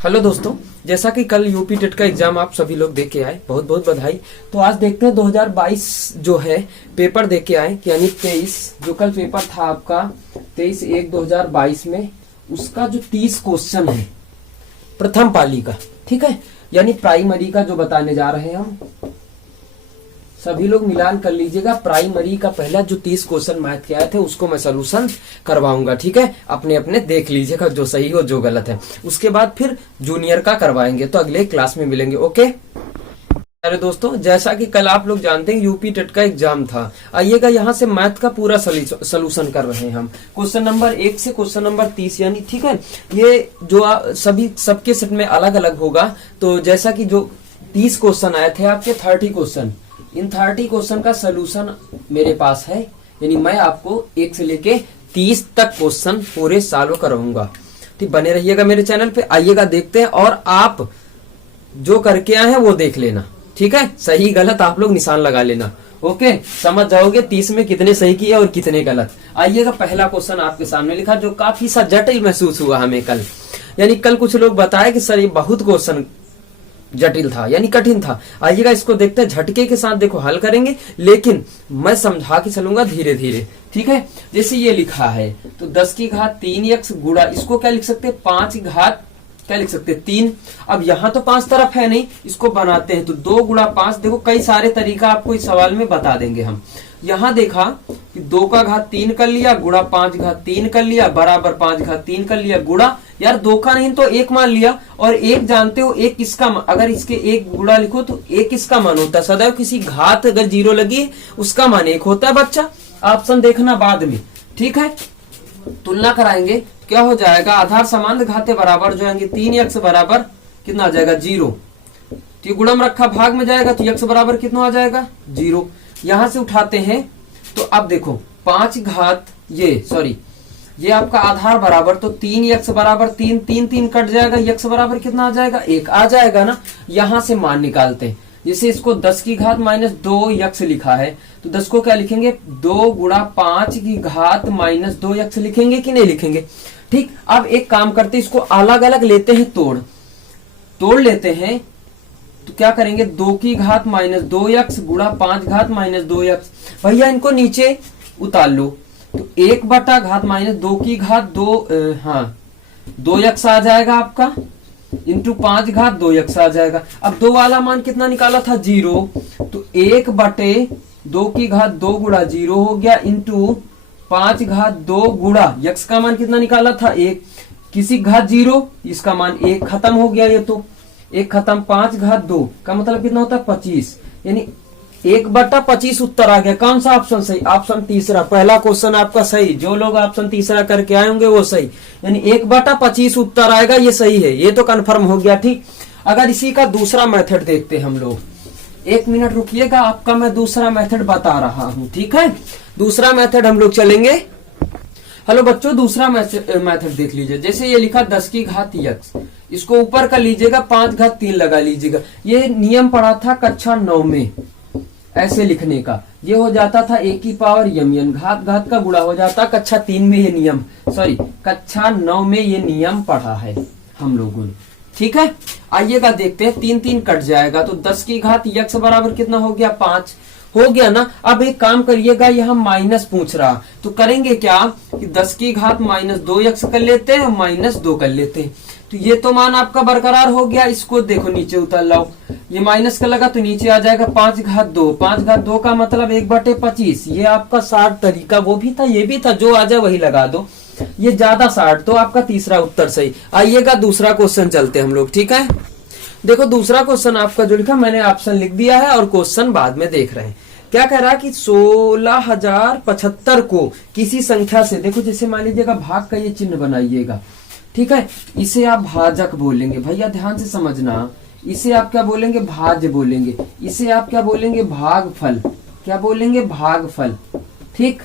Hello दोस्तों, जैसा कि कल यूपी टेट का एग्जाम आप सभी लोग दे के आए, बहुत बहुत बधाई। तो आज देखते हैं 2022 जो है पेपर दे के आए, यानी 23 जो कल पेपर था आपका 23/1/2022 में, उसका जो 30 क्वेश्चन है प्रथम पाली का, ठीक है, यानी प्राइमरी का जो बताने जा रहे हैं हम। सभी लोग मिलान कर लीजिएगा। प्राइमरी का पहला जो 30 क्वेश्चन मैथ के आए थे उसको मैं सोल्यूशन करवाऊंगा, ठीक है। अपने अपने देख लीजिएगा जो सही हो जो गलत है। उसके बाद फिर जूनियर का करवाएंगे, तो अगले क्लास में मिलेंगे, ओके। अरे दोस्तों, जैसा कि कल आप लोग जानते हैं यूपी टेट का एग्जाम था। आइएगा यहाँ से मैथ का पूरा सोल्यूशन कर रहे हैं हम, क्वेश्चन नंबर 1 से क्वेश्चन नंबर 30, यानी ठीक है। ये जो सभी सबके सेट में अलग अलग होगा। तो जैसा कि जो 30 क्वेश्चन आए थे आपके 30 क्वेश्चन, इन 30 क्वेश्चन का सोल्यूशन मेरे पास है, यानी मैं आपको 1 से लेके 30 तक क्वेश्चन पूरे सालों कराऊंगा। ठीक, बने रहिएगा मेरे चैनल पे। आइएगा देखते हैं, और आप जो करके आए हैं वो देख लेना, ठीक है। सही गलत आप लोग निशान लगा लेना, ओके। समझ जाओगे 30 में कितने सही किए और कितने गलत। आइएगा, पहला क्वेश्चन आपके सामने लिखा, जो काफी सा जटिल महसूस हुआ हमें कल। यानी कल कुछ लोग बताए कि सर ये बहुत क्वेश्चन जटिल था, यानी कठिन था। आइएगा इसको देखते हैं, झटके के साथ देखो हल करेंगे, लेकिन मैं समझा के चलूंगा धीरे धीरे, ठीक है। जैसे ये लिखा है, तो 10 की घात 3x गुणा, इसको क्या लिख सकते हैं, 5 की घात क्या लिख सकते हैं, 3। अब यहाँ तो 5 तरफ है नहीं, इसको बनाते हैं, तो 2 गुणा 5। देखो कई सारे तरीका आपको इस सवाल में बता देंगे हम। यहाँ देखा कि 2 का घात 3 कर लिया, गुणा 5 घात 3 कर लिया, बराबर 5 घात 3 कर लिया, गुणा, यार 2 का नहीं तो 1 मान लिया। और 1 जानते हो, 1 किसका, अगर इसके 1 गुणा लिखो तो 1 किसका मान होता है, सदैव किसी घात अगर 0 लगी उसका मान 1 होता है बच्चा। ऑप्शन देखना बाद में, ठीक है। तुलना कराएंगे, क्या हो जाएगा, आधार समान घाते बराबर जो आएंगे, 3x बराबर कितना आ जाएगा, 0। तो गुणम रखा भाग में जाएगा, तो x बराबर कितना आ जाएगा, 0। यहां से उठाते हैं, तो अब देखो 5 घात ये आपका आधार बराबर, तो 3x बराबर 3, 3 3 कट जाएगा, x बराबर कितना आ जाएगा, 1 आ जाएगा ना। यहां से मान निकालते हैं, जैसे इसको 10 की घात माइनस 2x लिखा है, तो 10 को क्या लिखेंगे, 2 गुणा 5 की घात माइनस 2x लिखेंगे कि नहीं लिखेंगे। ठीक, अब एक काम करते हैं, इसको अलग अलग लेते हैं, तोड़ लेते हैं। तो क्या करेंगे, 2 की घात माइनस 2x गुणा 5 घात माइनस 2x। भैया इनको नीचे उतार लो, तो 1 बटा घात माइनस 2 की घात 2x आ जाएगा आपका, इंटू 5 घात 2x आ जाएगा। अब 2 वाला मान कितना निकाला था, 0, तो 1 बटे 2 की घात 2 गुणा 0 हो गया, इंटू 5 घात 2 गुणा x का मान कितना निकाला था, 1, किसी घात 0, इसका मान 1, खत्म हो गया ये, तो 1 खत्म, 5 घात 2 का मतलब कितना होता है, 25, यानी 1 बटा 25 उत्तर आ गया। कौन सा ऑप्शन सही, ऑप्शन तीसरा। पहला क्वेश्चन आपका सही, जो लोग ऑप्शन तीसरा करके आए होंगे वो सही, यानी 1 बटा 25 उत्तर आएगा, ये सही है, ये तो कंफर्म हो गया। ठीक, अगर इसी का दूसरा मेथड देखते हैं हम लोग, 1 मिनट रुकिएगा, आपका मैं दूसरा मेथड बता रहा हूं, ठीक है। दूसरा मेथड हम लोग चलेंगे। हेलो बच्चों, दूसरा मेथड देख लीजिए। जैसे ये लिखा 10 की घात x, इसको ऊपर का लीजिएगा, 5 घात 3 लगा लीजिएगा। ये नियम पढ़ा था कक्षा 9 में, ऐसे लिखने का। ये हो जाता था a की पावर m, घात घात का गुणा हो जाता। कक्षा 3 में ये नियम, कक्षा 9 में ये नियम पढ़ा है हम लोगों ने, ठीक है। आइएगा देखते हैं, 3 3 कट जाएगा, तो 10 की घात x बराबर कितना हो गया, 5 हो गया ना। अब एक काम करिएगा, यह माइनस पूछ रहा, तो करेंगे क्या कि 10 की घात माइनस 2x कर लेते हैं, माइनस 2 कर लेते हैं, तो ये तो मान आपका बरकरार हो गया। इसको देखो नीचे उतार लाओ, ये माइनस का लगा तो नीचे आ जाएगा 5 घात 2, 5 घात 2 का मतलब 1 बटे 25। ये आपका 60 तरीका, वो भी था ये भी था, जो आ जाए वही लगा दो, ये ज्यादा 60, तो आपका तीसरा उत्तर सही। आइएगा दूसरा क्वेश्चन चलते हम लोग, ठीक है। देखो दूसरा क्वेश्चन आपका जो लिखा, मैंने ऑप्शन लिख दिया है और क्वेश्चन बाद में देख रहे हैं। क्या कह रहा है कि 16,075 को किसी संख्या से, देखो जैसे मान लीजिएगा भाग का ये चिन्ह बनाइएगा, ठीक है। इसे आप भाजक बोलेंगे, भैया ध्यान से समझना। इसे आप क्या बोलेंगे, भाज्य बोलेंगे। इसे आप क्या बोलेंगे, भागफल। क्या बोलेंगे, भागफल, ठीक।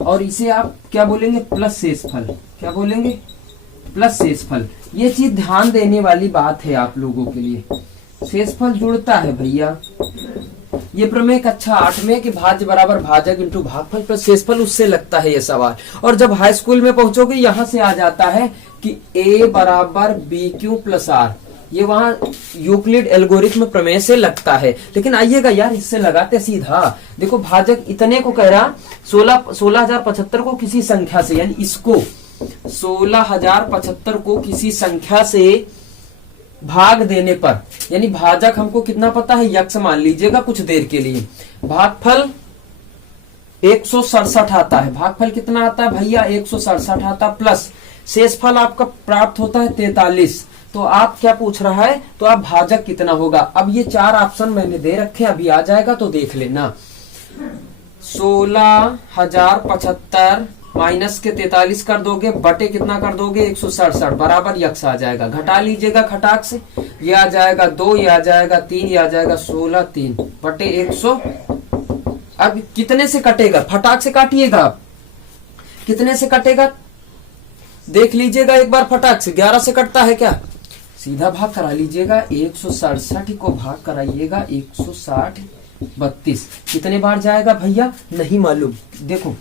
और इसे आप क्या बोलेंगे, प्लस शेषफल। क्या बोलेंगे, प्लस शेषफल। ये चीज ध्यान देने वाली बात है आप लोगों के लिए। शेषफल जुड़ता है भैया, ये प्रमेय कक्षा 8 में कि भाज्य बराबर भाजक इंटू भागफल प्लस शेषफल, उससे लगता है ये सवाल। और जब हाई स्कूल में पहुंचोगे यहाँ से आ जाता है कि ए बराबर बी क्यू प्लस आर, ये वहां यूक्लिड एल्गोरिथम प्रमेय से लगता है। लेकिन आइएगा यार, इससे लगाते सीधा। देखो भाजक इतने को कह रहा 16,075 को किसी संख्या से, यानी इसको 16,075 को किसी संख्या से भाग देने पर, यानी भाजक हमको कितना पता है, यक्ष मान लीजिएगा कुछ देर के लिए। भागफल 167 आता है। भागफल कितना आता है भैया, 167 आता, प्लस शेषफल आपका प्राप्त होता है 43। तो आप क्या पूछ रहा है, तो आप भाजक कितना होगा। अब ये 4 ऑप्शन मैंने दे रखे, अभी आ जाएगा तो देख लेना। 16,075 माइनस के 43 कर दोगे, बटे कितना कर दोगे, 167 बराबर यक्ष आ जाएगा। घटा लीजिएगा खटाक से, ये आ जाएगा 2, ये आ जाएगा 3, ये आ जाएगा 16, 3 बटे 100। अब कितने से कटेगा, फटाक से काटिएगा आप, कितने से कटेगा देख लीजिएगा एक बार फटाक से। 11 से कटता है क्या, सीधा भाग करा लीजिएगा। 167 को भाग कराइएगा 160, 32 कितने बार जाएगा भैया, नहीं मालूम। देखो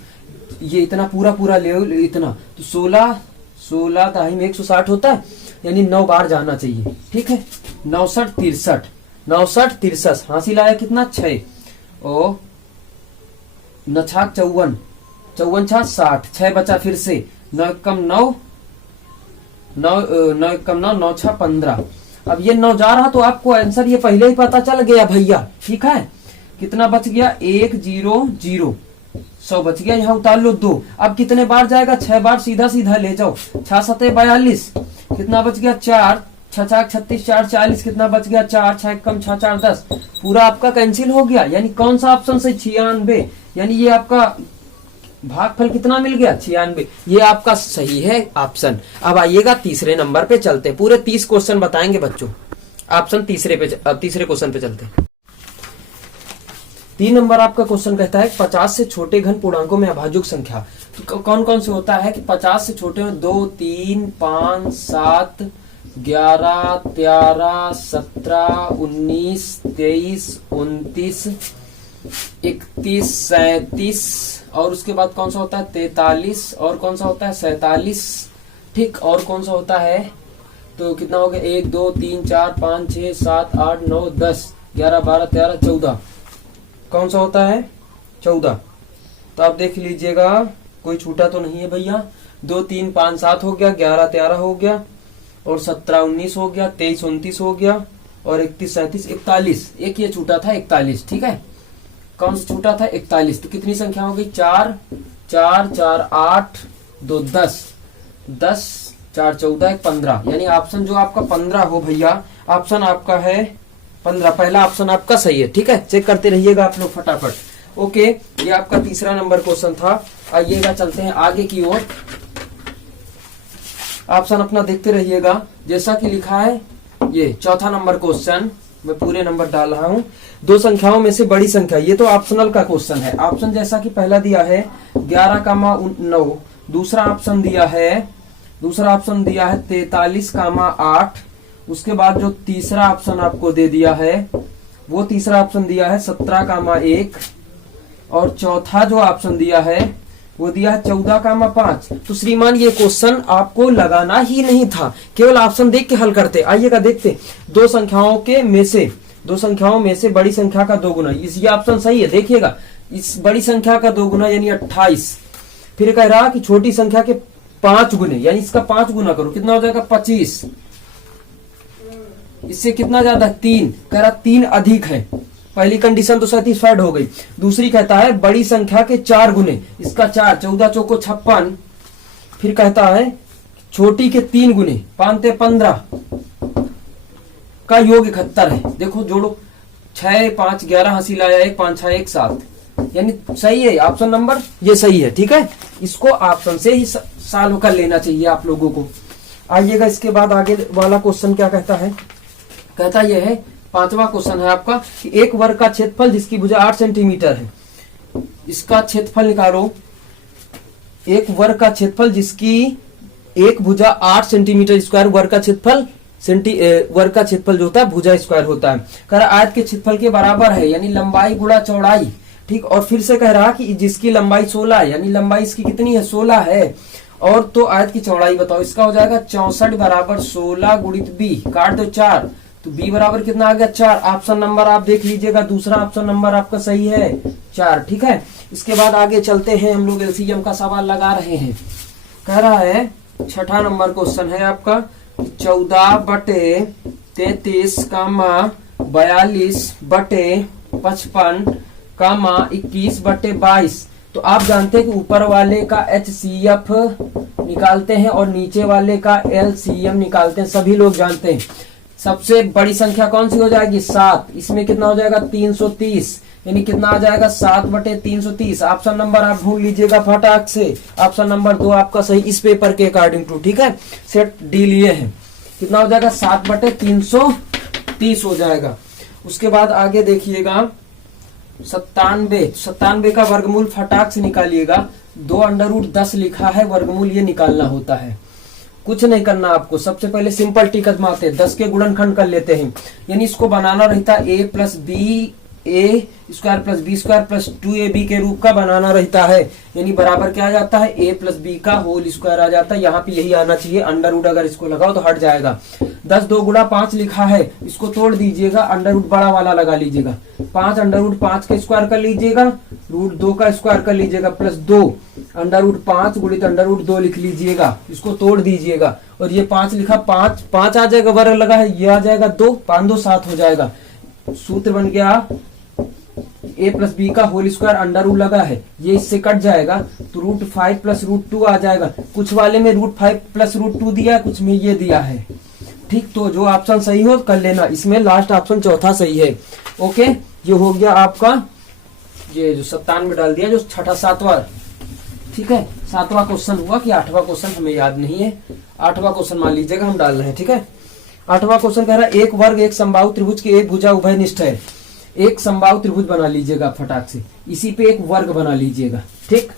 ये इतना पूरा ले इतना, तो 16 दाही में 160 होता है, यानी 9 बार जाना चाहिए। ठीक है, 69, 63, 69, 63 हासिल आया कितना, 6 ओ 9 छाक 54, 54 छाक 60, 6 बचा फिर से, 9 कम 9, 9 कम 9, 9 छा 15। अब ये 9 जा रहा तो आपको आंसर ये पहले ही पता चल गया भैया। ठीक है, कितना बच गया, 1 0 0, 100 बच गया, यहाँ उतार लो 2। अब कितने बार जाएगा, 6 बार, सीधा सीधा ले जाओ। 6 7 42, कितना बच गया, 4, 6 4 36, 4 40, कितना बच गया, 4 6 कम 6 4 10, पूरा आपका कैंसिल हो गया। यानी कौन सा ऑप्शन से, 96, यानी ये आपका भागफल कितना मिल गया, 96, ये आपका सही है ऑप्शन। अब आइएगा तीसरे नंबर पे चलते, पूरे 30 क्वेश्चन बताएंगे बच्चों। ऑप्शन तीसरे क्वेश्चन पे चलते। 3 नंबर आपका क्वेश्चन कहता है 50 से छोटे घन पूर्णांकों में अभाज्य संख्या। तो कौन कौन से होता है कि 50 से छोटे में 2 3 5 7 11 13 17 19 23 29 31 37, और उसके बाद कौन सा होता है 43, और कौन सा होता है 47। ठीक, और कौन सा होता है, तो कितना हो गया, 1 2 3 4 5 6 7 8 9 10 11 12 13 14, कौन सा होता है 14। तो आप देख लीजिएगा कोई छूटा तो नहीं है भैया। 2 3 5 7 हो गया, 11 13 हो गया, और 17 19 हो गया, 23 29 हो गया, और 31 37 41, एक ये छूटा था 41। ठीक है, कौन सा छूटा था 41। तो कितनी संख्या हो गई, 4 4 4 8 2 10 10 4 14 1 15, यानी ऑप्शन जो आपका 15 हो भैया, ऑप्शन आपका है 15, पहला ऑप्शन आपका सही है। ठीक है, चेक करते रहिएगा आप लोग फटाफट। ओके, ये आपका तीसरा नंबर क्वेश्चन था। आइएगा चलते हैं आगे की ओर, ऑप्शन अपना देखते रहिएगा। जैसा कि लिखा है ये चौथा नंबर क्वेश्चन, मैं पूरे नंबर डाल रहा हूं। 2 संख्याओं में से बड़ी संख्या, ये तो ऑप्शनल का क्वेश्चन है। ऑप्शन जैसा कि पहला दिया है 11,9, दूसरा ऑप्शन दिया है 43,8, उसके बाद जो तीसरा ऑप्शन आपको दे दिया है, वो तीसरा ऑप्शन दिया है 17,1, और चौथा जो ऑप्शन दिया है वो दिया है 14,5। तो श्रीमान ये क्वेश्चन आपको लगाना ही नहीं था, केवल ऑप्शन देख के हल करते। आइएगा देखते, 2 संख्याओं में से बड़ी संख्या का 2 गुना, ये ऑप्शन सही है। देखिएगा, इस बड़ी संख्या का 2 गुना यानी 28। फिर कह रहा कि छोटी संख्या के 5 गुने, यानी इसका 5 गुना करो, कितना हो जाएगा 25। इससे कितना ज्यादा, 3, कह रहा 3 अधिक है। पहली कंडीशन तो सेटिस्फाइड हो गई। दूसरी कहता है बड़ी संख्या के 4 गुने, इसका 4, 14 चौको 56। फिर कहता है छोटी के 3 गुने, 5 ते 15 का योग 71 है। देखो जोड़ो, 6 5 11 हासिल आया, 1 5 6 1 7, यानी सही है ऑप्शन नंबर, ये सही है। ठीक है, इसको ऑप्शन से ही सॉल्व कर लेना चाहिए आप लोगों को। आइएगा इसके बाद आगे वाला क्वेश्चन क्या कहता है, कहता यह है 5वां क्वेश्चन है आपका कि एक वर्ग का क्षेत्रफल जिसकी भुजा 8 सेंटीमीटर है, इसका क्षेत्रफल निकालो। एक वर्ग का क्षेत्रफल जिसकी एक भुजा 8 सेंटीमीटर स्क्वायर, वर्ग का क्षेत्रफल वर्ग का क्षेत्रफल जो होता है भुजा स्क्वायर होता है। कह रहा आयत के क्षेत्रफल के बराबर है, यानी लंबाई गुणा चौड़ाई। ठीक, और फिर से कह रहा कि जिसकी लंबाई 16 है, यानी लंबाई इसकी कितनी है 16 है, और तो आयत की चौड़ाई बताओ। इसका हो जाएगा 64 बराबर 16 गुणित बी, काट दो 4, तो बी बराबर कितना आ गया 4। ऑप्शन नंबर आप देख लीजिएगा, दूसरा ऑप्शन नंबर आपका सही है 4, ठीक है। इसके बाद आगे चलते हैं, हम लोग एलसीएम का सवाल लगा रहे हैं। कह रहा है 6ठा नंबर क्वेश्चन है आपका, 14 बटे 33 कामा 42 बटे 55 कामा 21 बटे 22। तो आप जानते हैं कि ऊपर वाले का HCF निकालते हैं और नीचे वाले का LCM निकालते हैं, सभी लोग जानते हैं। सबसे बड़ी संख्या कौन सी हो जाएगी 7, इसमें कितना हो जाएगा 330, यानी कितना आ जाएगा 7 बटे 330। ऑप्शन नंबर आप ढूंढ लीजिएगा फटाक से, ऑप्शन नंबर 2 आपका सही इस पेपर के अकॉर्डिंग टू, ठीक है। सेट डी लिए हैं, कितना हो जाएगा 7 बटे 330 हो जाएगा। उसके बाद आगे देखिएगा 97 का वर्गमूल फटाक से निकालिएगा। 2√10 लिखा है, वर्गमूल ये निकालना होता है। कुछ नहीं करना आपको, सबसे पहले सिंपल टिक आजमाते हैं, 10 के गुणनखंड कर लेते हैं। यानी इसको बनाना रहता है a plus b a square plus b square plus 2ab के रूप का बनाना रहता है। यानी बराबर क्या आ जाता है a प्लस बी का होल स्क्वायर आ जाता है। यहाँ पे यही आना चाहिए, अंडर रूट अगर इसको लगाओ तो हट जाएगा। 10 2 गुणा 5 लिखा है, इसको तोड़ दीजिएगा, अंडर रूट बड़ा वाला लगा लीजिएगा। 5 अंडर रूट 5 का स्क्वायर कर लीजिएगा, रूट 2 का स्क्वायर कर लीजिएगा, प्लस 2 अंडर रूट 5 गुणित अंडर रूट 2 लिख लीजिएगा, इसको तोड़ दीजिएगा। और ये 5 लिखा, 5 आ जाएगा, वर्ग लगा है, ये आ जाएगा 2, 5 2 7 हो जाएगा। सूत्र बन गया a प्लस बी का होल स्क्वायर, अंडर रूट लगा है, ये इससे कट जाएगा तो रूट 5 प्लस रूट 2 आ जाएगा। कुछ वाले में रूट 5 प्लस रूट 2 दिया है, कुछ में ये दिया है, ठीक। तो जो ऑप्शन सही हो कर लेना, इसमें लास्ट ऑप्शन चौथा सही है। ओके, ये हो गया आपका, ये जो 97 डाल दिया, जो 7वां, ठीक है। 7वां क्वेश्चन हुआ कि 8वां क्वेश्चन हमें याद नहीं है, 8वां क्वेश्चन मान लीजिएगा हम डाल रहे हैं, ठीक है। 8वां क्वेश्चन कह रहा है एक वर्ग एक समबाहु त्रिभुज की एक भुजा उभयनिष्ठ है। एक समबाहु त्रिभुज बना लीजिएगा फटाक से, इसी पे एक वर्ग बना लीजिएगा, ठीक।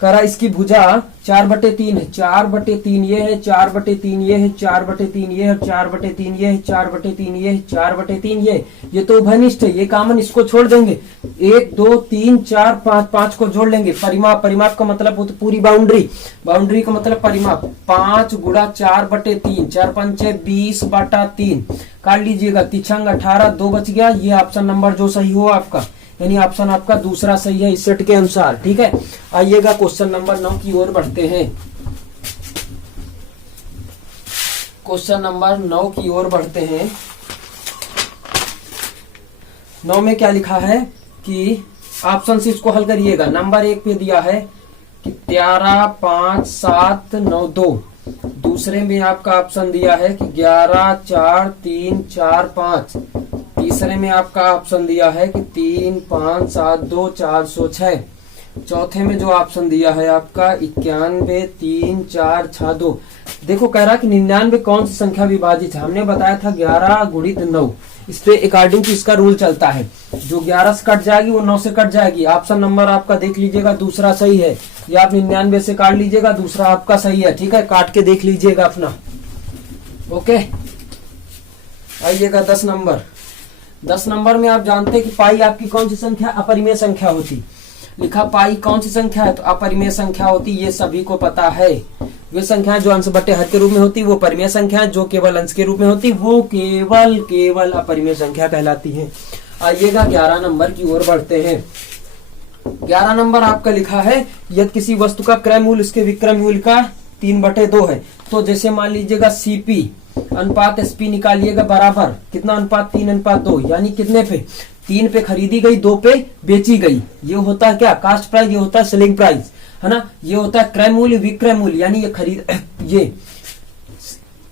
कह रहा इसकी भुजा 4/3 है, 4/3 ये है, 4/3 ये है, 4/3 ये है, 4/3 ये है, 4/3 ये है, 4/3 ये तो उभयनिष्ठ है, ये कॉमन, इसको छोड़ देंगे। 1 2 3 4 5, 5 को जोड़ लेंगे। परिमाप, परिमाप का मतलब होता पूरी बाउंड्री, बाउंड्री का मतलब परिमाप। 5 गुणा 4/3, 4 5 20/3 काट लीजिएगा, तिछंग 18, 2 बच गया। ये ऑप्शन नंबर जो सही हो आपका, यानी ऑप्शन आपका दूसरा सही है इस सेट के अनुसार, ठीक है। आइएगा क्वेश्चन नंबर 9 की ओर बढ़ते हैं। क्वेश्चन नंबर 9 की ओर बढ़ते हैं। 9 में क्या लिखा है कि ऑप्शन से इसको हल करिएगा। नंबर 1 पे दिया है कि 13 5 7 9 2। दूसरे में आपका ऑप्शन दिया है कि 11 4 3 4 5। तीसरे में आपका ऑप्शन दिया है कि 3 5 7 2 406। चौथे में जो ऑप्शन दिया है आपका 91 3 4 6 2। देखो कह रहा कि 99 कौन सी संख्या विभाजित है। हमने बताया था 11 गुणित 9, इस पे अकॉर्डिंग टू इसका रूल चलता है। जो 11 से कट जाएगी वो 9 से कट जाएगी। ऑप्शन नंबर आपका देख लीजिएगा, दूसरा सही है। या आप 99 से काट लीजिएगा, दूसरा आपका सही है, ठीक है। काट के देख लीजिएगा अपना। ओके, आइएगा 10 नंबर। 10 नंबर में आप जानते हैं कि पाई आपकी कौन सी संख्या, अपरिमेय संख्या होती। लिखा पाई कौन सी संख्या है, तो अपरिमेय संख्या होती। ये सभी को पता है। वे संख्याएं जो अंश बटे हर के रूप में होती वो परिमेय संख्या, जो केवल अंश के रूप में होती वो केवल अपरिमेय संख्या कहलाती है। आइएगा 11 नंबर की ओर बढ़ते हैं। 11 नंबर आपका लिखा है यदि किसी वस्तु का क्रय मूल्य उसके विक्रय मूल्य का 3/2 है। तो जैसे मान लीजिएगा CP अनुपात SP निकालिएगा बराबर कितना अनुपात 3:2, यानी कितने पे 3 पे खरीदी गई, 2 पे बेची गई। ये होता है क्या, कास्ट प्राइस, ये होता है सेलिंग प्राइस, है ना। ये होता है क्रय मूल्य विक्रय मूल्य, यानी ये खरीद ये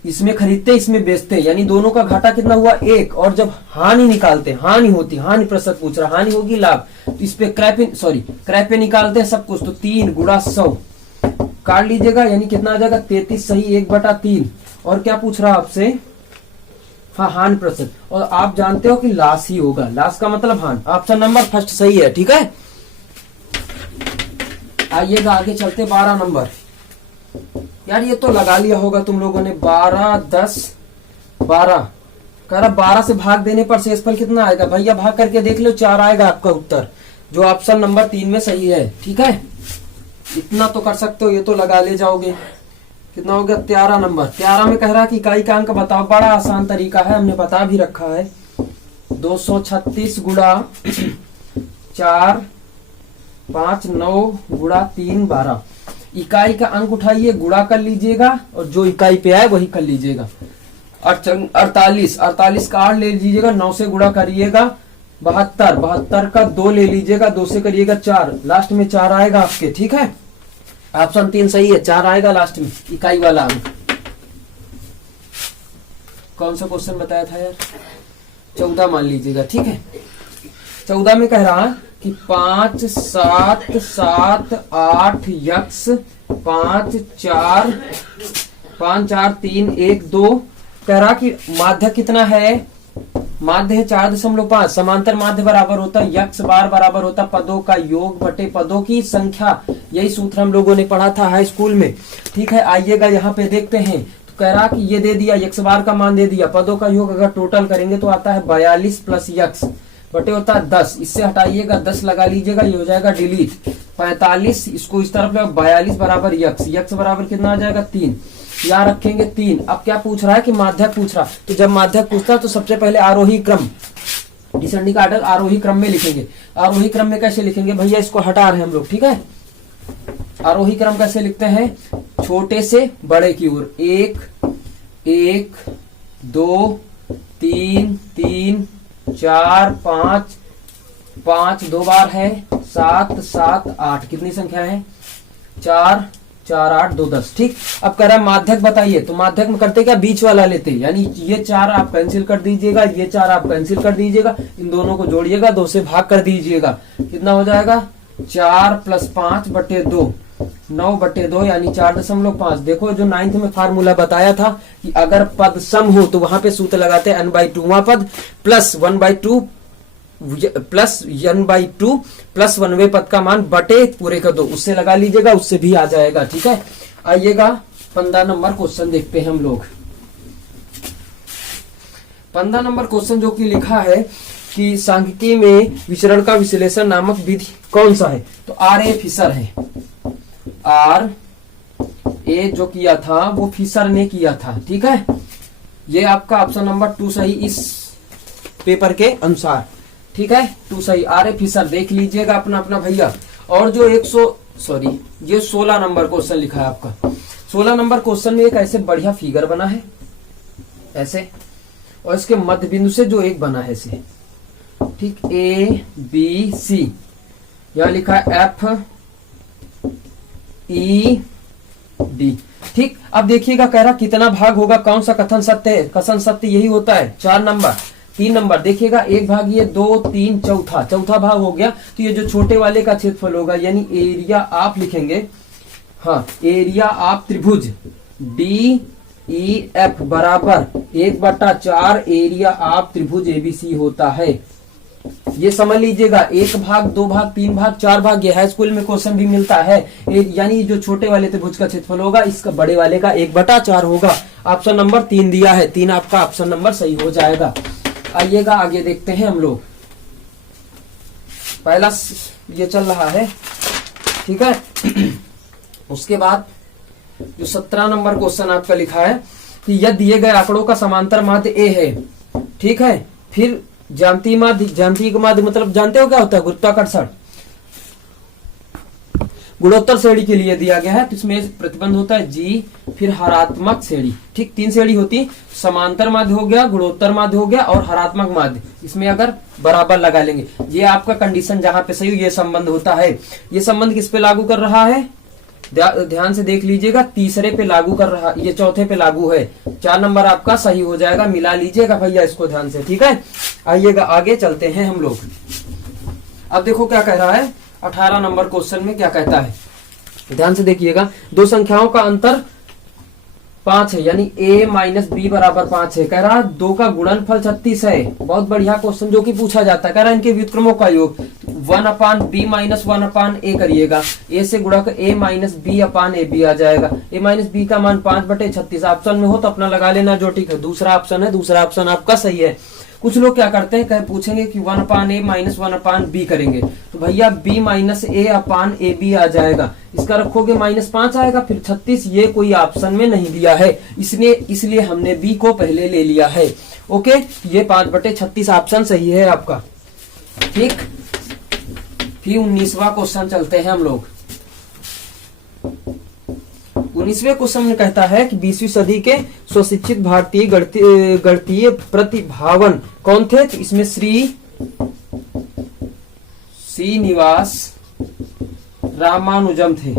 इसमें खरीदते इसमें बेचते, यानी दोनों का घाटा कितना हुआ 1। और जब हानि निकालते, हानि होती, हानि प्रतिशत पूछ रहा, हानि होगी लाभ, तो इस पे क्रय पे निकालते हैं सब कुछ। तो 3 गुणा 100 काट लीजिएगा, यानी कितना आ जाएगा 33 सही 1/3। और क्या पूछ रहा आपसे, हाँ हानि प्रतिशत। और आप जानते हो कि लाश ही होगा, लाश का मतलब हानि। ऑप्शन नंबर फर्स्ट सही है, ठीक है। आइएगा आगे चलते 12 नंबर। यार ये तो लगा लिया होगा तुम लोगों ने, 12 10 12। कह रहा 12 से भाग देने पर शेषफल कितना आएगा। भैया भाग करके देख लो, 4 आएगा आपका उत्तर, जो ऑप्शन नंबर 3 में सही है, ठीक है। इतना तो कर सकते हो, ये तो लगा ले जाओगे। कितना हो गया 13 नंबर। 13 में कह रहा कि इकाई का अंक बताओ। बड़ा आसान तरीका है, हमने बता भी रखा है। 236 गुणा 4 5 9 गुणा 3 12। इकाई का अंक उठाइए, गुणा कर लीजिएगा और जो इकाई पे आए वही कर लीजिएगा। 48 का 8 ले लीजिएगा, 9 से गुणा करिएगा। 72 का 2 ले लीजिएगा, 2 से करिएगा 4, लास्ट में 4 आएगा आपके। ठीक है, ऑप्शन 3 सही है, 4 आएगा लास्ट में इकाई वाला अंक। कौन सा क्वेश्चन बताया था यार? 14 मान लीजिएगा। ठीक है, 14 में कह रहा कि 5 7 7 8 यक्स 5 4 3 1 2। कह रहा कि माध्य कितना है? माध्य है 4.5। समांतर माध्य बराबर होता है यक्स बार बराबर होता पदों का योग बटे पदों की संख्या। यही सूत्र हम लोगों ने पढ़ा था हाई स्कूल में। ठीक है, आइएगा यहाँ पे देखते हैं। तो कह रहा कि ये दे दिया, यक्स बार का मान दे दिया, पदों का योग अगर टोटल करेंगे तो आता है 42 प्लस यक्स बटे होता है 10। इससे हटाइएगा 10 लगा लीजिएगा, ये हो जाएगा डिलीट। 45 इसको इस तरफ 42 बराबर यक्स, यक्स बराबर कितना आ जाएगा 3। यहाँ रखेंगे 3। अब क्या पूछ रहा है कि माध्यक पूछ रहा, तो जब माध्यक पूछता है तो सबसे पहले आरोही क्रम, डिसेंडिंग ऑर्डर आरोही क्रम में लिखेंगे। आरोही क्रम में कैसे लिखेंगे भैया? इसको हटा रहे हैं हम लोग। ठीक है, आरोही क्रम कैसे लिखते हैं? छोटे से बड़े की ओर, 1 1 2 3 3 4 5 5 2 बार है, 7 7 8। कितनी संख्या है? 4 4 8 2 10। ठीक, अब कह रहा है माध्यक बताइए। तो माध्यक में करते क्या? बीच वाला लेते, यानी ये 4 आप कैंसिल कर दीजिएगा, ये 4 आप कैंसिल कर दीजिएगा, इन दोनों को जोड़िएगा, 2 से भाग कर दीजिएगा। कितना हो जाएगा? 4 प्लस 5 बटे 2, 9 बटे 2 यानी 4.5। देखो जो 9th में फार्मूला बताया था कि अगर पद सम हो तो वहां पे सूत्र लगाते हैं n/2वां पद प्लस 1/2 प्लस n/2 प्लस 1वें पद का मान बटे पूरे का 2, उससे लगा लीजिएगा, उससे भी आ जाएगा। ठीक है, आइएगा 15 नंबर क्वेश्चन देखते हैं हम लोग। 15 नंबर क्वेश्चन जो कि लिखा है कि सांख्यिकी में विचरण का विश्लेषण नामक विधि कौन सा है? तो R.A. फिशर है। R.A. जो किया था वो फिशर ने किया था। ठीक है, ये आपका ऑप्शन नंबर 2 सही इस पेपर के अनुसार। ठीक है, 2 सही। R.A. फिशर देख लीजिएगा अपना अपना भैया। और जो ये 16 नंबर क्वेश्चन लिखा है आपका। 16 नंबर क्वेश्चन में एक ऐसे बढ़िया फिगर बना है ऐसे, और इसके मध्य बिंदु से जो एक बना है ऐसे। ठीक, ABC, यह लिखा है FED। ठीक, अब देखिएगा कह रहा कितना भाग होगा, कौन सा कथन सत्य है? कथन सत्य यही होता है। 4 नंबर 3 नंबर देखिएगा, एक भाग ये 2 3 चौथा भाग हो गया। तो ये जो छोटे वाले का क्षेत्रफल होगा, यानी एरिया आप लिखेंगे, हाँ, एरिया आप त्रिभुज DEF बराबर 1/4 एरिया आप त्रिभुज ABC होता है। ये समझ लीजिएगा। 1 भाग 2 भाग 3 भाग 4 भाग, ये हाई स्कूल में क्वेश्चन भी मिलता है। यानी जो छोटे वाले त्रिभुज का क्षेत्रफल होगा, इसका बड़े वाले का 1/4 होगा। ऑप्शन नंबर 3 दिया है, 3 आपका ऑप्शन नंबर सही हो जाएगा। आइएगा आगे देखते हैं हम लोग। पहला ये चल रहा है। ठीक है, उसके बाद जो 17 नंबर क्वेश्चन आपका लिखा है कि यदि दिए गए आंकड़ों का समांतर माध्य A है। ठीक है, फिर ज्यामितीय माध्य मतलब जानते हो क्या होता है? गुरुत्वाकर्षण। गुणोत्तर श्रेणी के लिए दिया गया है, तो इसमें प्रतिबंध होता है G, फिर हरात्मक श्रेणी। ठीक, 3 श्रेणी होती, समांतर माध्य हो गया, गुणोत्तर माध्य हो गया और हरात्मक माध्य। इसमें अगर बराबर लगा लेंगे, ये आपका कंडीशन जहां पे सही हो, ये संबंध होता है। ये संबंध किस पे लागू कर रहा है? ध्यान से देख लीजिएगा, तीसरे पे लागू कर रहा, ये चौथे पे लागू है। 4 नंबर आपका सही हो जाएगा, मिला लीजिएगा भैया इसको ध्यान से। ठीक है, आइएगा आगे चलते हैं हम लोग। अब देखो क्या कह रहा है 18 नंबर क्वेश्चन में क्या कहता है, ध्यान से देखिएगा। दो संख्याओं का अंतर 5 है, यानी a माइनस बी बराबर 5 है। कह रहा 2 का गुणनफल 36 है। बहुत बढ़िया क्वेश्चन जो कि पूछा जाता है। कह रहा इनके व्युत्क्रमों का योग, 1 अपान बी माइनस 1 अपान ए करिएगा, ए से गुणा कर A minus B upon A B आ जाएगा। ए माइनस बी का मान 5/36 ऑप्शन में हो तो अपना लगा लेना जो ठीक है। दूसरा ऑप्शन है, दूसरा ऑप्शन आपका सही है। कुछ लोग क्या करते हैं, कहे पूछेंगे कि 1 अपान ए माइनस 1 अपान बी करेंगे, तो भैया B minus A upon A B आ जाएगा, इसका रखोगे -5 आएगा, फिर 36, ये कोई ऑप्शन में नहीं दिया है, इसलिए हमने बी को पहले ले लिया है। ओके, ये 5/36 ऑप्शन सही है आपका। ठीक, फिर 19वां क्वेश्चन चलते हैं हम लोग। 19वें क्वेश्चन में कहता है कि 20वीं सदी के स्वशिक्षित भारतीय गणितीय प्रतिभावन कौन थे? तो इसमें श्रीनिवास रामानुजम थे,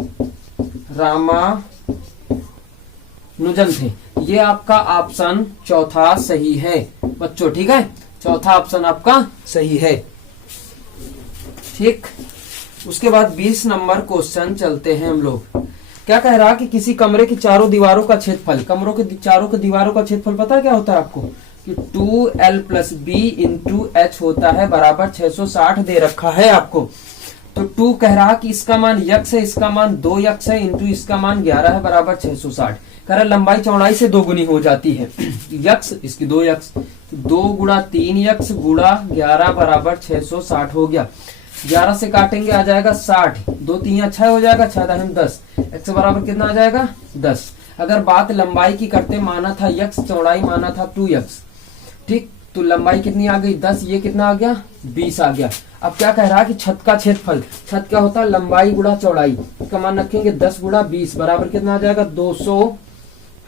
ये आपका ऑप्शन चौथा सही है बच्चों। ठीक है, चौथा ऑप्शन आपका सही है। ठीक, उसके बाद 20 नंबर क्वेश्चन चलते हैं हम लोग। क्या कह रहा कि किसी कमरे की चारों दीवारों का क्षेत्रफल, कमरों के चारों के दीवारों का क्षेत्रफल पता है क्या होता है आपको? कि 2l + b × h होता है बराबर 660 दे रखा है आपको। तो 2 कह रहा कि इसका मान x है, इसका मान 2x है, इंटू इसका मान 11 है बराबर 660। कह रहा लंबाई चौड़ाई से दोगुनी हो जाती है x, इसकी 2x, 2 × 3x × 11 बराबर 660 हो गया। 11 से काटेंगे आ जाएगा 60, 2 3 6 हो जाएगा, 6 दाहिम 10, x बराबर कितना आ जाएगा 10। अगर बात लंबाई की करते, माना था x, चौड़ाई माना था 2x। ठीक, तो लंबाई कितनी आ गई 10, ये कितना आ गया 20 आ गया। अब क्या कह रहा है कि छत का क्षेत्रफल, छत क्या होता है लंबाई गुणा चौड़ाई, इसका मान रखेंगे 10 × 20 बराबर कितना आ जाएगा 200,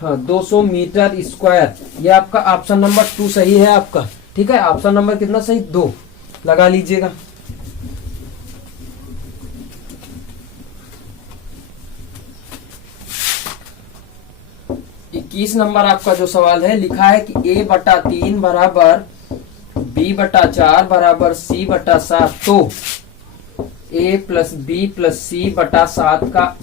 हाँ 200 मीटर स्क्वायर। ये आपका ऑप्शन नंबर 2 सही है आपका। ठीक है, ऑप्शन नंबर कितना सही 2 लगा लीजिएगा। इक्कीस नंबर आपका जो सवाल है, लिखा है कि a/3 बराबर b/4 बराबर c/7, तो a + b + c/7 का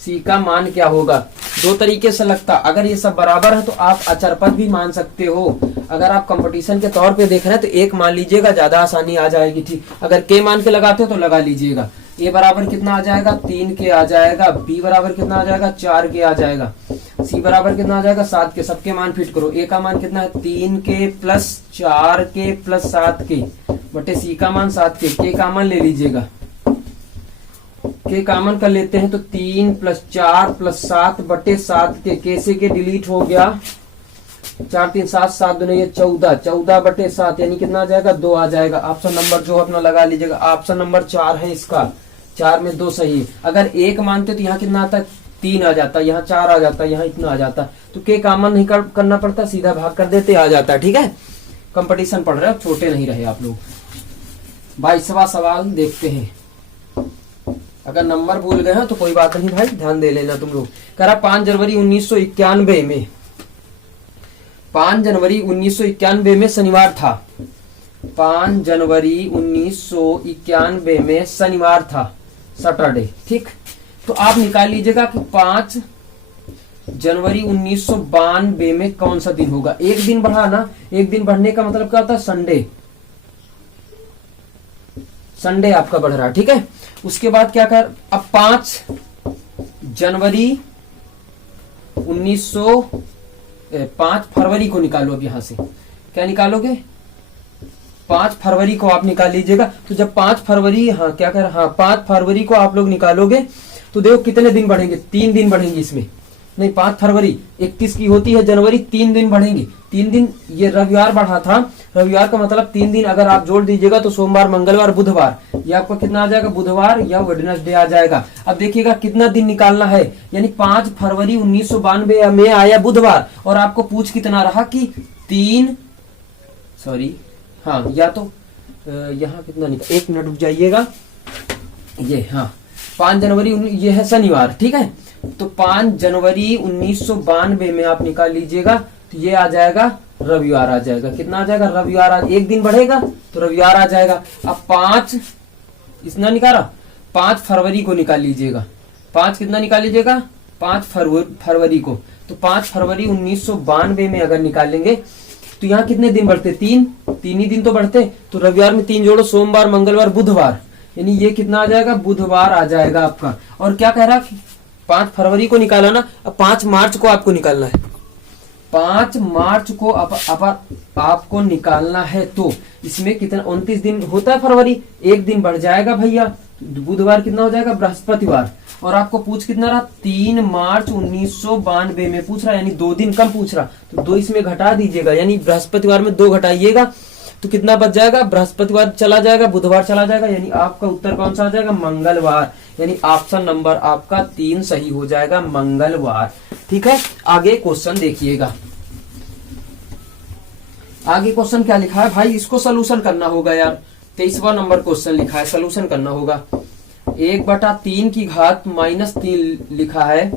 c का मान क्या होगा? दो तरीके से लगता, अगर ये सब बराबर है तो आप अचरपद भी मान सकते हो। अगर आप कंपटीशन के तौर पे देख रहे हैं तो एक मान लीजिएगा, ज्यादा आसानी आ जाएगी। ठीक, अगर के मान के लगाते हो तो लगा लीजिएगा। ए बराबर कितना आ जाएगा 3 के आ जाएगा, बी बराबर कितना आ जाएगा 4 के आ जाएगा, सी बराबर कितना आ जाएगा 7 के। सबके मान फिट करो। ए का मान कितना है 3 के + 4 के + 7 के बटे सी का मान 7 के कामन ले लीजिएगा। के कामन कर लेते हैं तो 3 + 4 + 7 बटे 7 के से के डिलीट हो गया, 4 3 7 7 दूनी ये 14, 14 बटे 7 यानी कितना आ जाएगा 2 आ जाएगा। ऑप्शन नंबर जो अपना लगा लीजिएगा, ऑप्शन नंबर 4 है इसका। 4 में 2 सही है। अगर 1 मानते तो यहाँ कितना आता है 3 आ जाता, यहाँ 4 आ जाता, यहाँ इतना आ जाता, तो के कामन नहीं करना पड़ता, सीधा भाग कर देते आ जाता। ठीक है, कंपटीशन पढ़ रहे हो, छोटे नहीं रहे आप लोग। 22वां सवाल देखते हैं। अगर नंबर भूल गए हैं तो कोई बात नहीं भाई, ध्यान दे लेना तुम लोग। कह रहा 5 जनवरी 1991 में, 5 जनवरी 1991 में शनिवार था। 5 जनवरी 1991 में शनिवार था, सैटरडे। ठीक, तो आप निकाल लीजिएगा कि 5 जनवरी 1992 में कौन सा दिन होगा। एक दिन बढ़ा ना, एक दिन बढ़ने का मतलब क्या होता है संडे, संडे आपका बढ़ रहा है। ठीक है, उसके बाद क्या कर, अब 5 जनवरी 5 फरवरी को निकालो। अब यहां से क्या निकालोगे 5 फरवरी को आप निकाल लीजिएगा। तो जब 5 फरवरी, हाँ क्या कर, हाँ 5 फरवरी को आप लोग निकालोगे तो देखो कितने दिन बढ़ेंगे, 3 दिन बढ़ेंगे इसमें। नहीं, 5 फरवरी 31 की होती है जनवरी, 3 दिन बढ़ेंगे। 3 दिन, ये रविवार बढ़ा था, रविवार का मतलब 3 दिन अगर आप जोड़ दीजिएगा तो सोमवार, मंगलवार, बुधवार, ये आपका कितना आ जाएगा बुधवार या वेडनेसडे आ जाएगा। अब देखिएगा कितना दिन निकालना है, यानी 5 फरवरी 1992 में आया बुधवार, और आपको पूछ कितना रहा कि 3, सॉरी हाँ, या तो यहाँ कितना निकल, 1 मिनट रुक जाइएगा, ये हाँ 5 जनवरी, ये है शनिवार। ठीक है, तो 5 जनवरी 1992 में आप निकाल लीजिएगा तो ये आ जाएगा रविवार आ जाएगा। कितना आ जाएगा रविवार, एक दिन बढ़ेगा तो रविवार आ जाएगा। अब 5 इतना निकाला, 5 फरवरी को निकाल लीजिएगा। 5 कितना निकाल लीजिएगा 5 फरवरी को, तो 5 फरवरी 1992 में अगर निकालेंगे तो यहाँ कितने दिन बढ़ते, तीन, तीन ही दिन तो बढ़ते। तो रविवार में 3 जोड़ो, सोमवार, मंगलवार, बुधवार, यानी ये कितना आ जाएगा, बुधवार आ जाएगा आपका। और क्या कह रहा, 5 फरवरी को निकाला ना, अब 5 मार्च को आपको निकालना है, 5 मार्च को आपको निकालना है। तो इसमें कितना, 29 दिन होता है फरवरी, एक दिन बढ़ जाएगा भैया, बुधवार कितना हो जाएगा, बृहस्पतिवार। और आपको पूछ कितना रहा, 3 मार्च 1992 में पूछ रहा, यानी 2 दिन कम पूछ रहा, तो 2 इसमें घटा दीजिएगा, यानी बृहस्पतिवार में 2 घटाइएगा तो कितना बच जाएगा, बृहस्पतिवार चला जाएगा, बुधवार चला जाएगा, यानी आपका उत्तर कौन सा आ जाएगा, मंगलवार। यानी ऑप्शन नंबर आपका 3 सही हो जाएगा, मंगलवार। ठीक है, आगे क्वेश्चन देखिएगा। आगे क्वेश्चन क्या लिखा है भाई, इसको सोल्यूशन करना होगा यार। 23वां नंबर क्वेश्चन लिखा है, सोल्यूशन करना होगा। 1/3 की घात -3 लिखा है,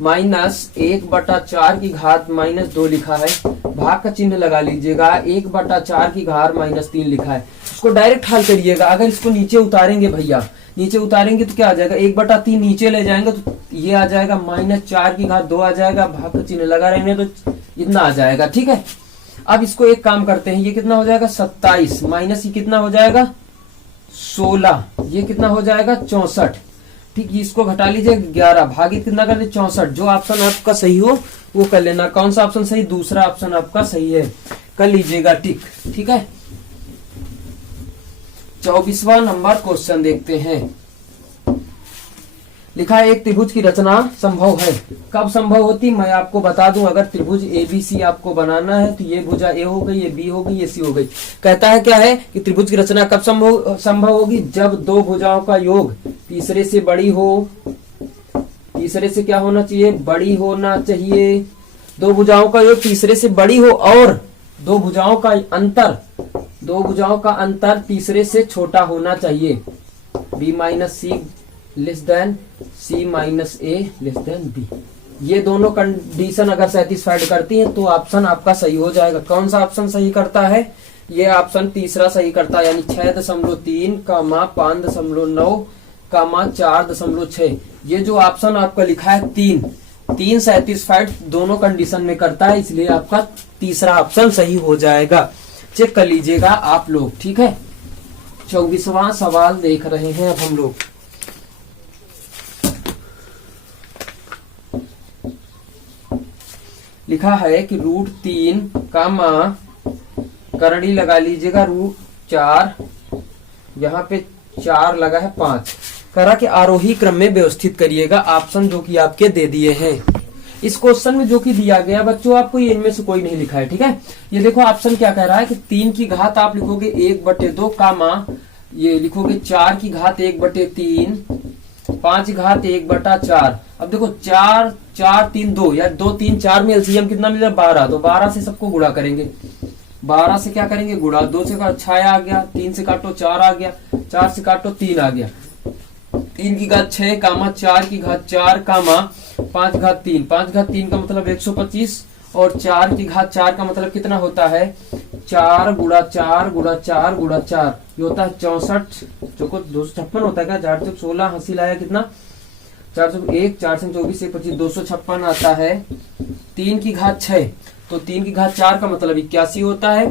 -1/4 की घात -2 लिखा है, भाग का चिन्ह लगा लीजिएगा। 1/4 की घात -3 लिखा है, इसको डायरेक्ट हल करिएगा। अगर इसको नीचे उतारेंगे भैया, नीचे उतारेंगे तो क्या आ जाएगा, 1/3 नीचे ले जाएंगे तो ये आ जाएगा -4 की घात 2 आ जाएगा, भाग का चिन्ह लगा रहेंगे तो इतना आ जाएगा। ठीक है, अब इसको एक काम करते हैं, ये कितना हो जाएगा 27, माइनस ये कितना हो जाएगा 16, ये कितना हो जाएगा 64। ठीक, इसको घटा लीजिए 11, भागित कितना कर दे 64। जो ऑप्शन आपका सही हो वो कर लेना। कौन सा ऑप्शन सही, दूसरा ऑप्शन आपका सही है, कर लीजिएगा टिक। ठीक है, 24वां नंबर क्वेश्चन देखते हैं। लिखा है एक त्रिभुज की रचना संभव है, कब संभव होती, मैं आपको बता दूं। अगर त्रिभुज ABC आपको बनाना है तो ये भुजा A हो गई, ये B हो गई, ये C हो गई। कहता है क्या है कि त्रिभुज की रचना कब संभव होगी, जब 2 भुजाओं का योग तीसरे से बड़ी हो, तीसरे से क्या होना चाहिए, बड़ी होना चाहिए। 2 भुजाओं का योग तीसरे से बड़ी हो और 2 भुजाओं का अंतर, 2 भुजाओं का अंतर तीसरे से छोटा होना चाहिए। B - C less than C - A less than B। ये दोनों कंडीशन अगर सेटिस्फाइड करती हैं तो ऑप्शन आपका सही हो जाएगा। कौन सा ऑप्शन सही करता है, ये ऑप्शन तीसरा सही करता है, यानी 6.3, 5.9, 4.6। ये जो ऑप्शन आपका लिखा है 3 सेटिस्फाइड दोनों कंडीशन में करता है, इसलिए आपका तीसरा ऑप्शन सही हो जाएगा। चेक कर लीजिएगा आप लोग। ठीक है, 24वां सवाल देख रहे हैं अब हम लोग। लिखा है कि √3 करड़ी लगा लीजिएगा, √4, यहाँ पे 4 लगा है 5, करा के आरोही क्रम में व्यवस्थित करिएगा। ऑप्शन जो कि आपके दे दिए हैं इस क्वेश्चन में, जो कि दिया गया बच्चों आपको, ये इनमें से कोई नहीं लिखा है। ठीक है, ये देखो ऑप्शन क्या कह रहा है कि 3 की घात आप लिखोगे 1/2, ये लिखोगे 4 की घात 1/3, 5 की घात 1/4। अब देखो 4 4 3 2 या 2 3 4 में एलसीएम कितना मिल रहा है 12, तो 12 से सबको गुणा करेंगे। 12 से क्या करेंगे गुणा, 2 से काटो 6 आ गया, 3 से काटो 4 आ गया, 4 से काटो 3 आ गया, 3 की घात 6, 4 की घात 4, 5 घात 3, 5 घात 3 का मतलब 125 और 4 की घात 4 का मतलब कितना होता है 4 गुणा 4 गुणा 4 गुणा 4, ये होता है 64, चौको 256 होता है क्या, 4 से 16 हंसी लाया कितना 401, 4 से 24 1 25 256 आता है। 3 की घात 6, तो 3 की घात 4 का मतलब 81 होता है,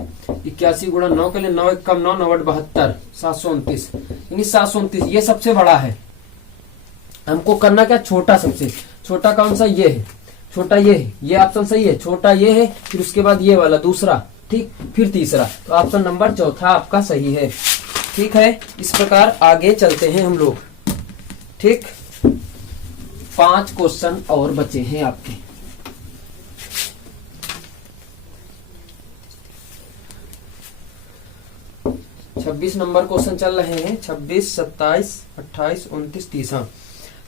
81 गुणा 9 के लिए 9 1 कम 9 9 72 729, यानी 729 ये सबसे बड़ा है। हमको करना क्या, छोटा, सबसे छोटा कौन सा, ये है, छोटा ये है, ये ऑप्शन सही है, छोटा ये है, फिर उसके बाद ये वाला दूसरा, ठीक, फिर तीसरा, तो ऑप्शन नंबर चौथा आपका सही है। ठीक है, इस प्रकार आगे चलते हैं हम लोग। ठीक, 5 क्वेश्चन और बचे हैं आपके। छब्बीस नंबर क्वेश्चन चल रहे हैं, 26 27 28 29 30।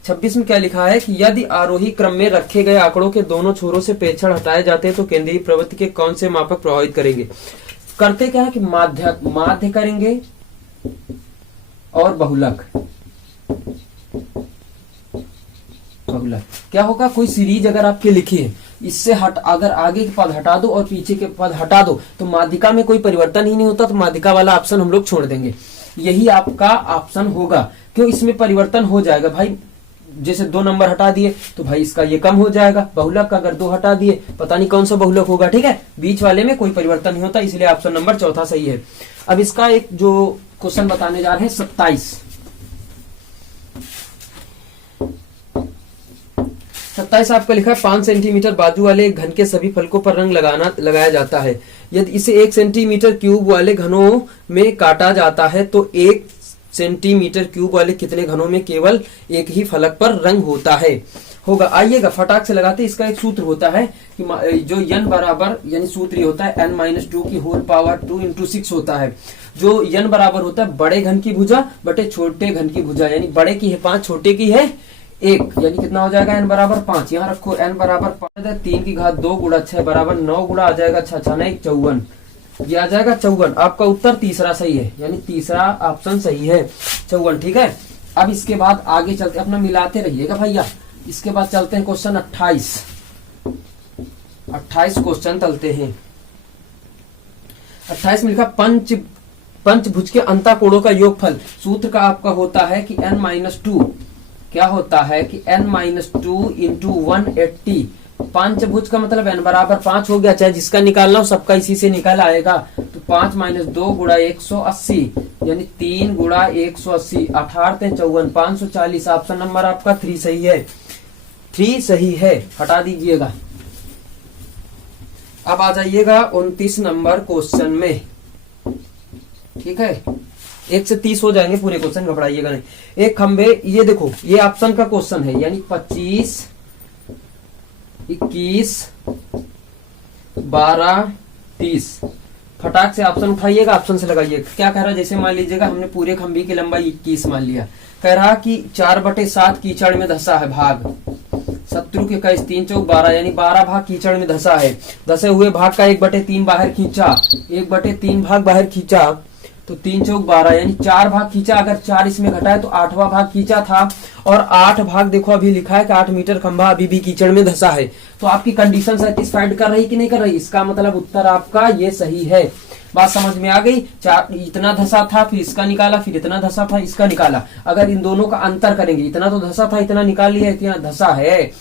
26 में क्या लिखा है कि यदि आरोही क्रम में रखे गए आंकड़ों के दोनों छोरों से पेक्षण हटाए जाते हैं तो केंद्रीय प्रवृत्ति के कौन से मापक प्रभावित करेंगे। करते क्या है कि माध्य करेंगे और बहुलक क्या होगा, कोई सीरीज अगर आपके लिखी है, इससे अगर आगे के पद हटा दो और पीछे के पद हटा दो तो माध्यिका में कोई परिवर्तन ही नहीं होता, तो माध्यिका वाला ऑप्शन हम लोग छोड़ देंगे। यही आपका ऑप्शन होगा, क्यों, इसमें परिवर्तन हो जाएगा भाई, जैसे 2 नंबर हटा दिए तो भाई इसका ये कम हो जाएगा। बहुलक का अगर 2 हटा दिए, पता नहीं कौन सा बहुलक होगा, ठीक है। बीच वाले में कोई परिवर्तन नहीं होता, इसलिए ऑप्शन नंबर चौथा सही है। अब इसका एक जो क्वेश्चन बताने जा रहे हैं 27 आपका लिखा है 5 सेंटीमीटर बाजू वाले एक घन के सभी फलकों पर रंग लगाया जाता है। यदि इसे 1 सेंटीमीटर क्यूब वाले घनों में काटा जाता है तो 1 सेंटीमीटर क्यूब वाले कितने घनों में केवल एक ही फलक पर रंग होता है होगा। आइएगा फटाक से लगाते। इसका एक सूत्र होता है कि जो n बराबर यानी सूत्र ये होता है n-2 की होल पावर 2 × 6 होता है। जो n बराबर होता है बड़े घन की भुजा बटे छोटे घन की भुजा, यानी बड़े की है 5, छोटे की है 1, यानी कितना हो जाएगा n बराबर 5। यहाँ रखो n बराबर 5, 3 की घात 2 गुणा 6 बराबर 9 गुणा आ जाएगा 6 6 9 54, ये आ जाएगा 54। आपका उत्तर तीसरा सही है, यानी तीसरा ऑप्शन सही है 54, ठीक है। अब इसके बाद आगे चलते, अपना मिलाते रहिएगा भैया। इसके बाद चलते हैं क्वेश्चन 28 क्वेश्चन चलते हैं। 28 में लिखा पंचभुज के अंतःकोणों का योगफल। सूत्र का आपका होता है कि n-2 क्या होता है कि n-2 इंटू 180। पंचभुज का मतलब n बराबर 5 हो गया, चाहे जिसका निकालना हो सबका इसी से निकल आएगा। तो 5 - 2 गुणा 180 यानी 3 गुणा 180, 18 × 54 540। ऑप्शन नंबर आपका 3 सही है, 3 सही है, हटा दीजिएगा। अब आ जाइएगा 29 नंबर क्वेश्चन में, ठीक है। 1 से 30 हो जाएंगे पूरे क्वेश्चन, घबराइएगा नहीं। एक खंबे, ये देखो ये ऑप्शन का क्वेश्चन है, यानी 25 21 12 30। फटाक से ऑप्शन उठाइएगा, ऑप्शन से लगाइएगा। क्या कह रहा है, जैसे मान लीजिएगा हमने पूरे खंबे की लंबाई 21 मान लिया। कह रहा कि 4/7 कीचड़ में धसा है भाग। शत्रु के कई 3 × 4 12, यानी 12 भाग कीचड़ में धसा है। धसे हुए भाग का 1/3 बाहर खींचा, 1/3 भाग बाहर खींचा तो 3 × 4 12, यानी 4 भाग खींचा। अगर 4 इसमें घटा है तो 8वां भाग खींचा था, और 8 भाग देखो अभी लिखा है कि 8 मीटर खंभा अभी भी कीचड़ में धसा है। तो आपकी कंडीशन सेटिस्फाइड कर रही कि नहीं कर रही, इसका मतलब उत्तर आपका ये सही है। बात समझ में आ गई। 4 इतना धसा था, फिर इसका निकाला, फिर इतना धसा था, इसका निकाला। अगर इन दोनों का अंतर करेंगे, इतना तो धसा था, इतना निकाल लिया, इतना धसा है,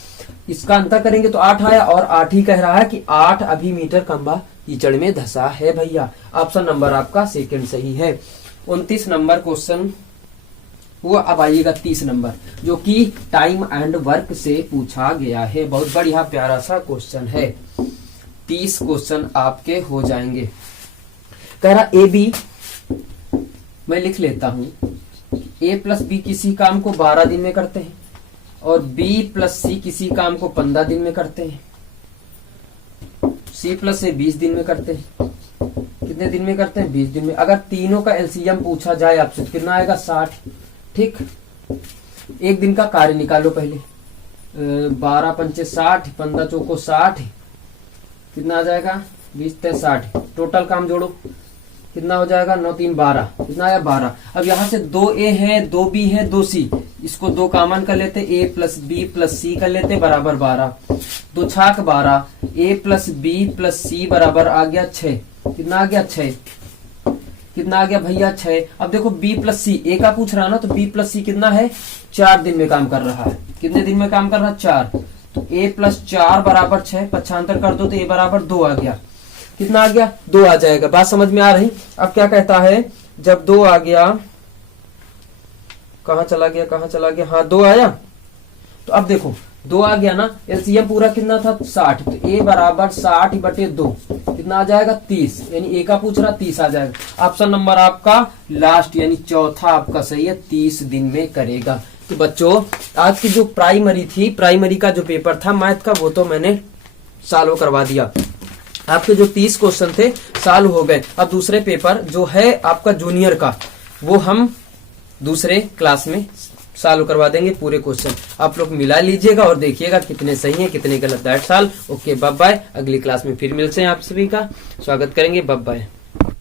इसका अंतर करेंगे तो 8 आया, और 8 ही कह रहा है कि 8 अभी मीटर खंभा कीचड़ में धसा है भैया। ऑप्शन नंबर आपका सेकंड सही है। 29 नंबर क्वेश्चन हुआ। अब आइएगा 30 नंबर, जो कि टाइम एंड वर्क से पूछा गया है। बहुत बढ़िया प्यारा सा क्वेश्चन है। 30 क्वेश्चन आपके हो जाएंगे। कह रहा ए बी, मैं लिख लेता हूं, a + b किसी काम को 12 दिन में करते हैं, और b + c किसी काम को 15 दिन में करते हैं, c + a 20 दिन में करते हैं। कितने दिन में करते हैं, 20 दिन में। अगर तीनों का एलसीएम पूछा जाए आपसे तो कितना आएगा, 60, ठीक। एक दिन का कार्य निकालो पहले, 12 × 5 = 60, 15 × 4 = 60, कितना आ जाएगा, 20 × 60। टोटल काम जोड़ो, कितना हो जाएगा, 9 × 3 = 12, कितना आया 12। अब यहाँ से 2a है, 2b है, 2c, इसको 2 कॉमन कर लेते, a + b + c कर लेते बराबर 12, 2 × 6 = 12, a + b + c बराबर आ गया 6। कितना आ गया, 6। कितना आ गया भैया, 6। अब देखो b + c, a का पूछ रहा ना, तो b + c कितना है, 4 दिन में काम कर रहा है। कितने दिन में काम कर रहा है, 4। तो a + 4 बराबर 6, पक्षांतर कर दो तो a बराबर 2 आ गया। कितना आ गया, 2 आ जाएगा। बात समझ में आ रही। अब क्या कहता है, जब 2 आ गया, कहां चला गया, हाँ 2 आया। तो अब देखो 2 आ गया ना, एलसीएम पूरा कितना था, 60। तो a बराबर 60/2, कितना आ जाएगा, 30, यानी a का पूछ रहा 30 आ जाएगा। ऑप्शन नंबर आपका लास्ट यानी चौथा आपका सही है, 30 दिन में करेगा। तो बच्चों आज की जो प्राइमरी का जो पेपर था मैथ का, वो तो मैंने सॉल्व करवा दिया। आपके जो 30 क्वेश्चन थे सॉल्व हो गए। अब दूसरे पेपर जो है आपका जूनियर का, वो हम दूसरे क्लास में सॉल्व करवा देंगे पूरे क्वेश्चन। आप लोग मिला लीजिएगा और देखिएगा कितने सही हैं कितने गलत। That's all. Okay, bye bye. अगली क्लास में फिर मिलते हैं, आप सभी का स्वागत करेंगे। Bye bye.